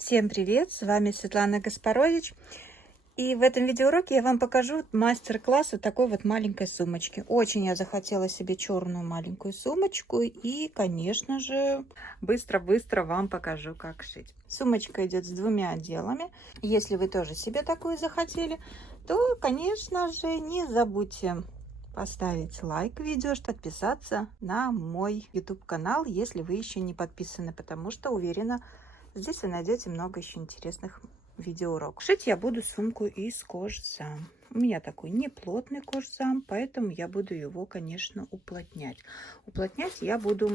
Всем привет! С вами Светлана Гаспарович. И в этом видеоуроке я вам покажу мастер-класс вот такой вот маленькой сумочки. Очень я захотела себе черную маленькую сумочку. И, конечно же, быстро-быстро вам покажу, как шить. Сумочка идет с двумя отделами. Если вы тоже себе такую захотели, то, конечно же, не забудьте поставить лайк видео, подписаться на мой YouTube канал, если вы еще не подписаны, потому что уверена, здесь вы найдете много еще интересных видеоуроков. Шить я буду сумку из кожзам. У меня такой неплотный кожзам, поэтому я буду его, конечно, уплотнять. Уплотнять я буду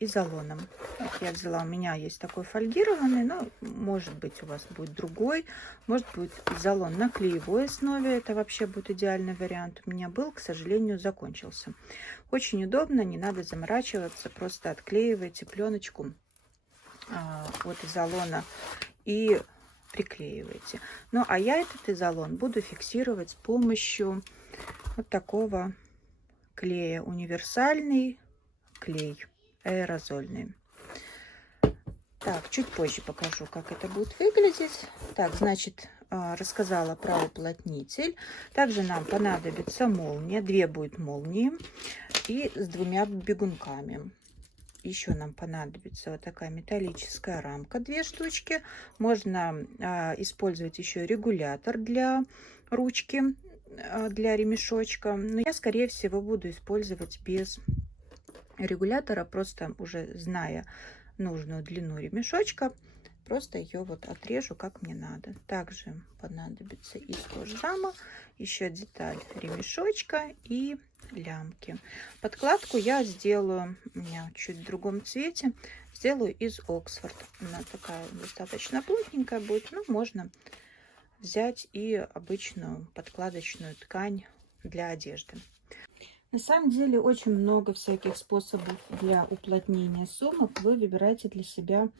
изолоном. Вот я взяла, у меня есть такой фольгированный, но может быть у вас будет другой. Может быть изолон на клеевой основе. Это вообще будет идеальный вариант. У меня был, к сожалению, закончился. Очень удобно, не надо заморачиваться, просто отклеиваете пленочку от изолона и приклеиваете. Ну а я этот изолон буду фиксировать с помощью вот такого клея. Универсальный клей аэрозольный. Так, чуть позже покажу, как это будет выглядеть. Так, значит, рассказала про уплотнитель. Также нам понадобится молния, 2 будет молнии и с 2 бегунками. Еще нам понадобится вот такая металлическая рамка, 2 штучки. Можно использовать еще регулятор для ручки, для ремешочка. Но я, скорее всего, буду использовать без регулятора, просто уже зная нужную длину ремешочка, просто ее вот отрежу, как мне надо. Также понадобится из кожзама еще деталь ремешочка и лямки. Подкладку я сделаю, у меня чуть в другом цвете, сделаю из Оксфорд. Она такая достаточно плотненькая будет, но можно взять и обычную подкладочную ткань для одежды. На самом деле очень много всяких способов для уплотнения сумок. Вы выбираете для себя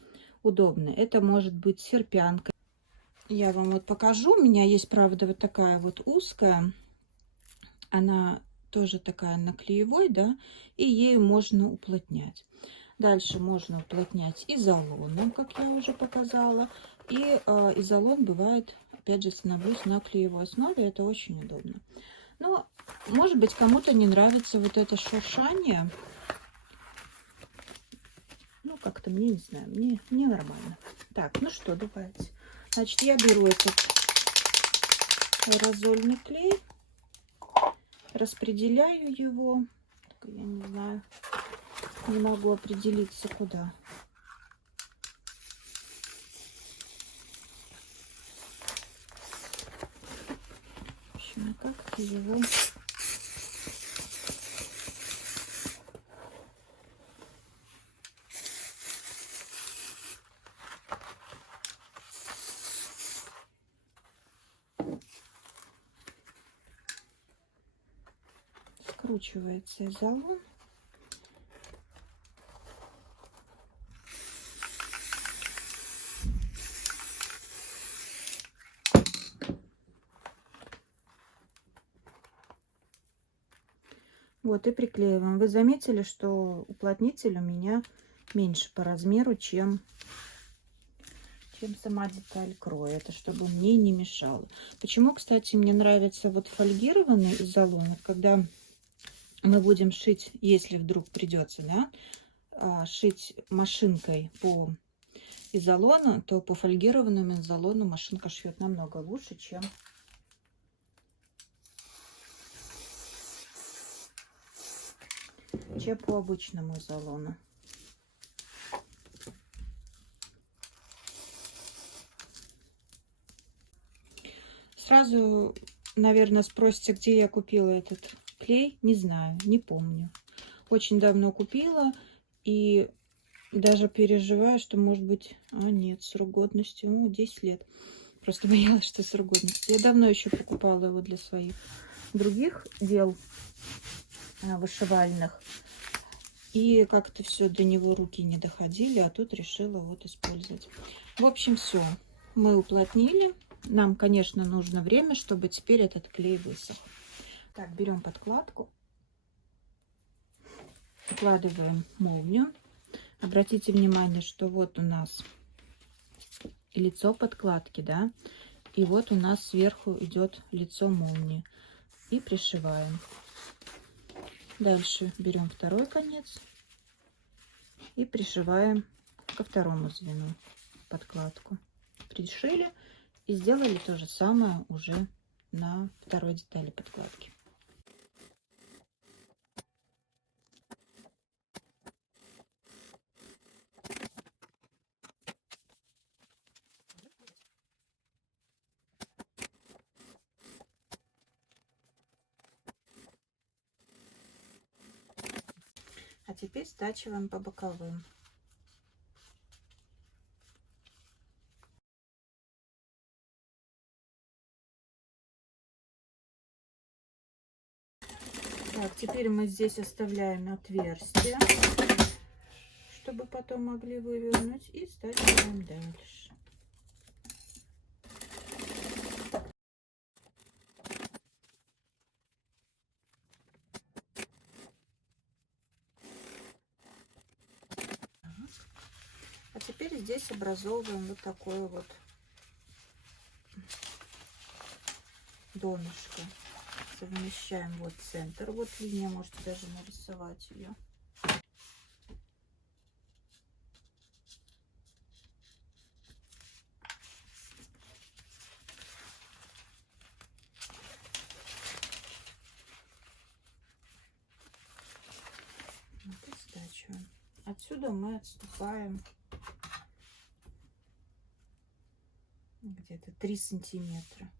удобный. Это может быть серпянка. Я вам вот покажу. У меня есть, правда, вот такая вот узкая. Она тоже такая на клеевой, да, и ею можно уплотнять. Дальше можно уплотнять изолоном, как я уже показала. И изолон бывает, опять же, становлюсь на клеевой основе. Это очень удобно. Но, может быть, кому-то не нравится вот это шуршание. Ну, как-то мне, не знаю, мне нормально. Так, ну что, давайте. Значит, я беру этот аэрозольный клей, распределяю его. Так, я не знаю, не могу определиться, куда. В общем, как-то его... Скручивается изолон. Вот и приклеиваем. Вы заметили, что уплотнитель у меня меньше по размеру, чем сама деталь кроя. Это чтобы мне не мешало. Почему, кстати, мне нравится вот фольгированный изолон, когда мы будем шить, если вдруг придется, да, шить машинкой по изолону, то по фольгированному изолону машинка шьет намного лучше, чем по обычному изолону. Сразу, наверное, спросите, где я купила этот клей. Не знаю, не помню. Очень давно купила и даже переживаю, что может быть... нет, срок годности, 10 лет. Просто боялась, что срок годности. Я давно еще покупала его для своих других дел вышивальных. И как-то все, до него руки не доходили, а тут решила вот использовать. В общем, все. Мы уплотнили. Нам, конечно, нужно время, чтобы теперь этот клей высох. Так, берем подкладку. Вкладываем молнию. Обратите внимание, что вот у нас лицо подкладки, да. И вот у нас сверху идет лицо молнии. И пришиваем. Дальше берем второй конец и пришиваем ко второму звену подкладку. Пришили и сделали то же самое уже на второй детали подкладки. А теперь стачиваем по боковым. Так, теперь мы здесь оставляем отверстие, чтобы потом могли вывернуть, и стачиваем дальше. А теперь здесь образовываем вот такое вот донышко. Совмещаем вот центр, вот линия, можете даже нарисовать ее. Вот и стачиваем. Отсюда мы отступаем где-то 3 сантиметра.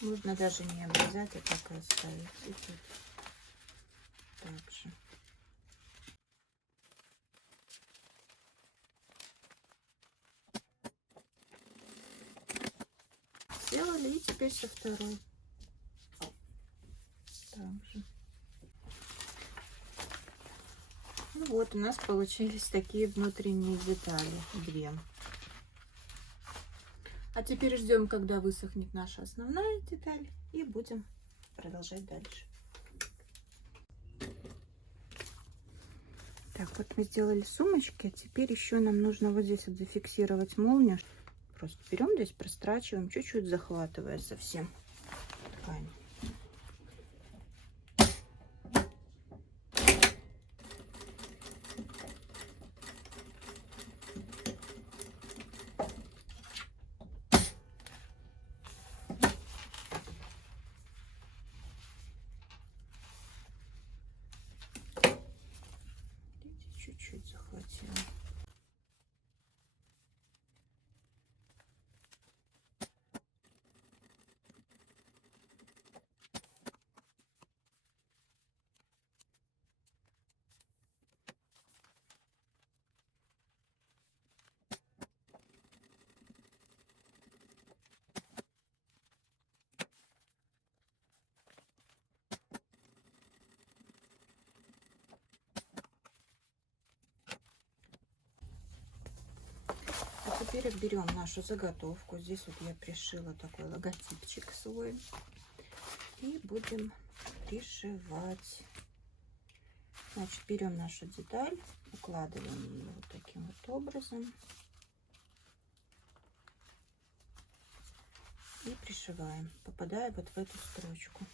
Можно даже не обрезать, а так и оставить. И тут также. Сделали, и теперь со второй. Также. Ну вот, у нас получились такие внутренние детали. 2. А теперь ждем, когда высохнет наша основная деталь, и будем продолжать дальше. Так, вот мы сделали сумочки, а теперь еще нам нужно вот здесь вот зафиксировать молнию. Просто берем здесь, прострачиваем, чуть-чуть захватывая совсем ткань. Чуть-чуть захватила. А теперь берем нашу заготовку. Здесь вот я пришила такой логотипчик свой. И будем пришивать. Значит, берем нашу деталь, укладываем ее вот таким вот образом. И пришиваем, попадая вот в эту строчку.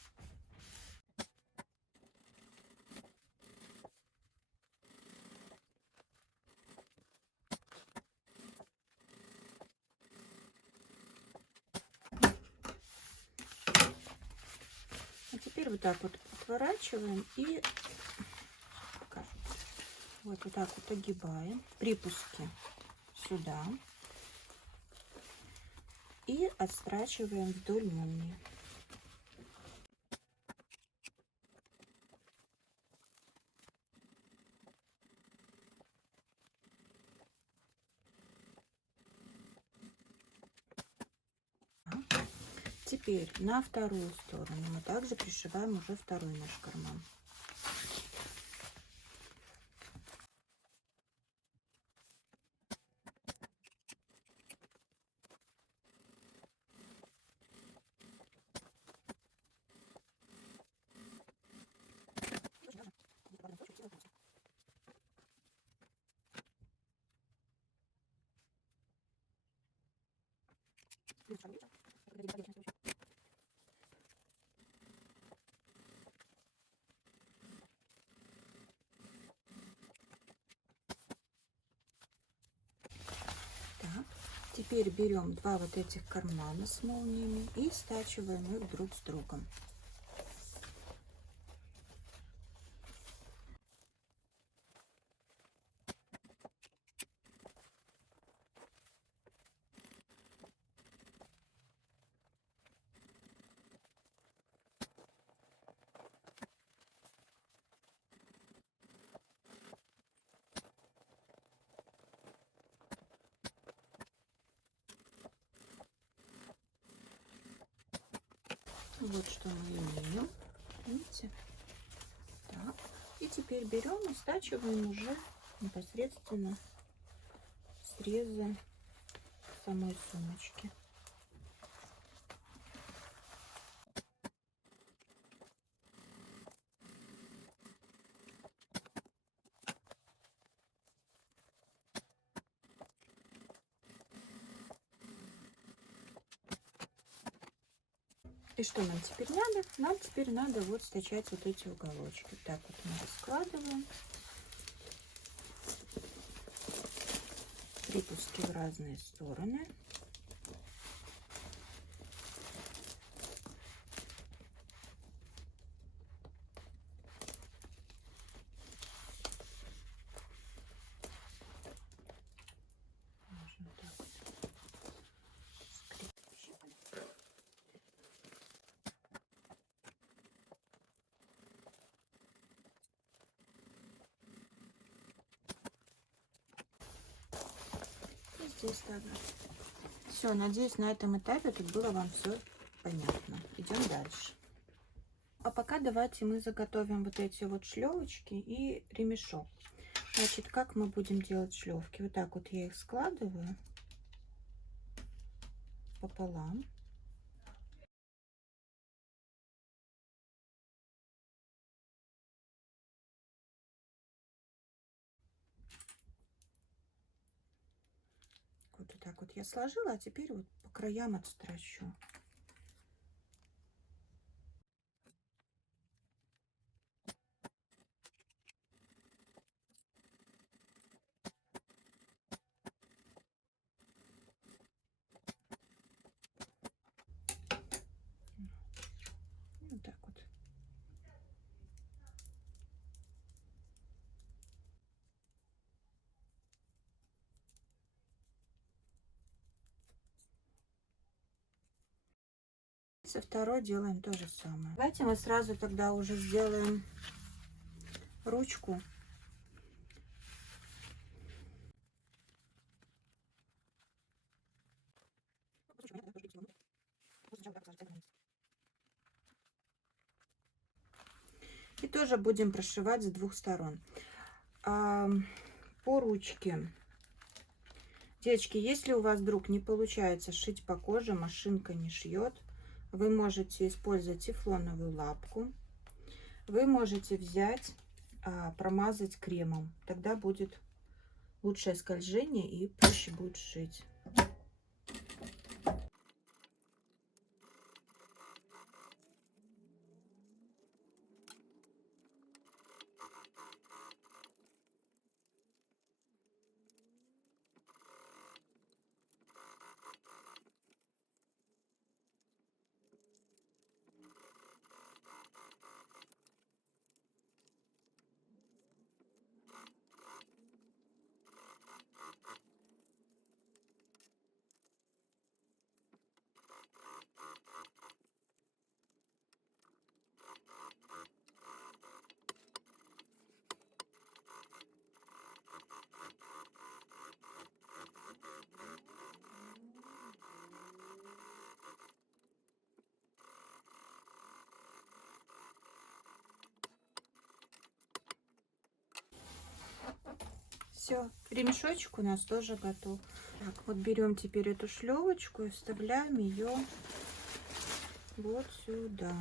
А теперь вот так вот отворачиваем и вот так вот огибаем, припуски сюда и отстрачиваем вдоль молнии. Теперь на вторую сторону мы также пришиваем уже второй наш карман. Так, теперь берем два вот этих кармана с молниями и стачиваем их друг с другом. Вот что мы имеем, видите? Так, и теперь берем и стачиваем уже непосредственно срезы самой сумочки. И что нам теперь надо? Нам теперь надо вот стачать вот эти уголочки. Так вот мы раскладываем. Припуски в разные стороны. Можно так вот скрепить. И здесь также. Все, надеюсь, на этом этапе тут было вам все понятно. Идем дальше. А пока давайте мы заготовим вот эти вот шлевочки и ремешок. Значит, как мы будем делать шлевки? Вот так вот я их складываю пополам. Вот так вот я сложила, а теперь вот по краям отстрочу. Вот так вот. Со второй делаем то же самое. Давайте мы сразу тогда уже сделаем ручку. И тоже будем прошивать с двух сторон. По ручке. Девочки, если у вас вдруг не получается шить по коже, машинка не шьет, вы можете использовать тефлоновую лапку. Вы можете взять, промазать кремом. Тогда будет лучшее скольжение и проще будет шить. Все, ремешочек у нас тоже готов. Так, вот берем теперь эту шлевочку и вставляем ее вот сюда.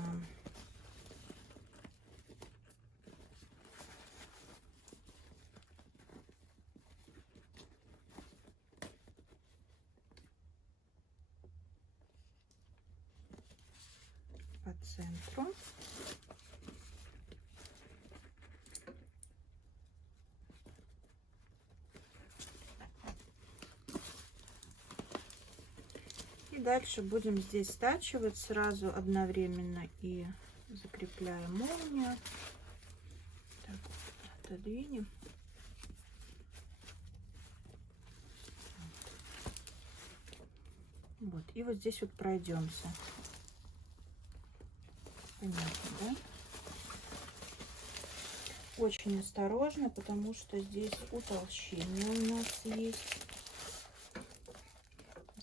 по центру. И дальше будем здесь стачивать сразу одновременно и закрепляя молнию. Так, отодвинем. Вот, и вот здесь вот пройдемся. Понятно, да? Очень осторожно, потому что здесь утолщение у нас есть.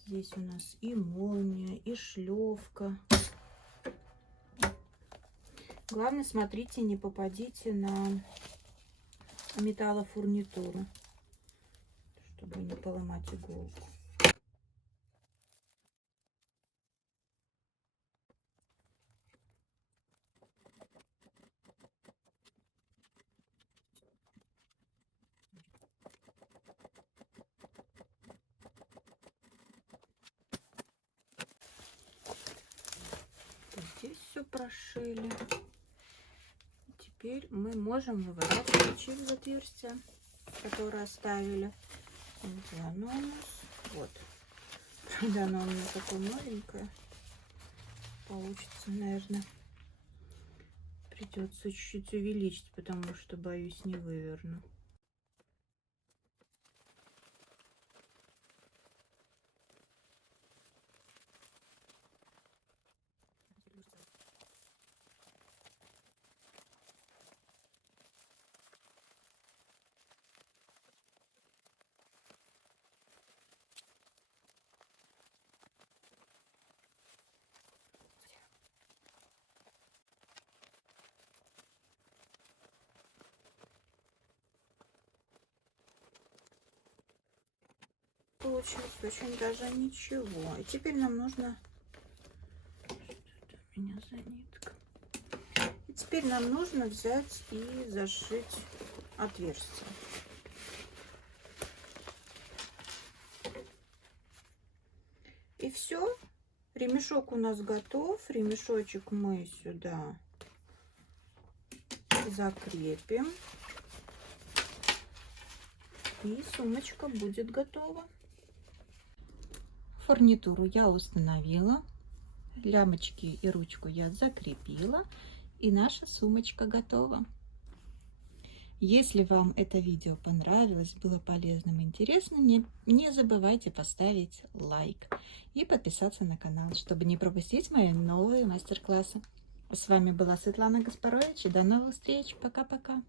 Здесь у нас и молния, и шлевка. Главное, смотрите, не попадите на металлофурнитуру, чтобы не поломать иголку. Здесь все прошили. Теперь мы можем выворачивать через отверстие, которое оставили. Вот оно у нас. Вот. Правда, оно у меня такое маленькое. Получится, наверное, придется чуть-чуть увеличить, потому что, боюсь, не выверну. Получилось очень даже ничего. И теперь нам нужно... Что-то у меня за нитка. И теперь нам нужно взять и зашить отверстие. И все. Ремешок у нас готов. Ремешочек мы сюда закрепим. И сумочка будет готова. Фурнитуру я установила. Лямочки и ручку я закрепила. И наша сумочка готова. Если вам это видео понравилось, было полезным и интересным, не забывайте поставить лайк и подписаться на канал, чтобы не пропустить мои новые мастер-классы. С вами была Светлана Гаспарович, и до новых встреч. Пока-пока.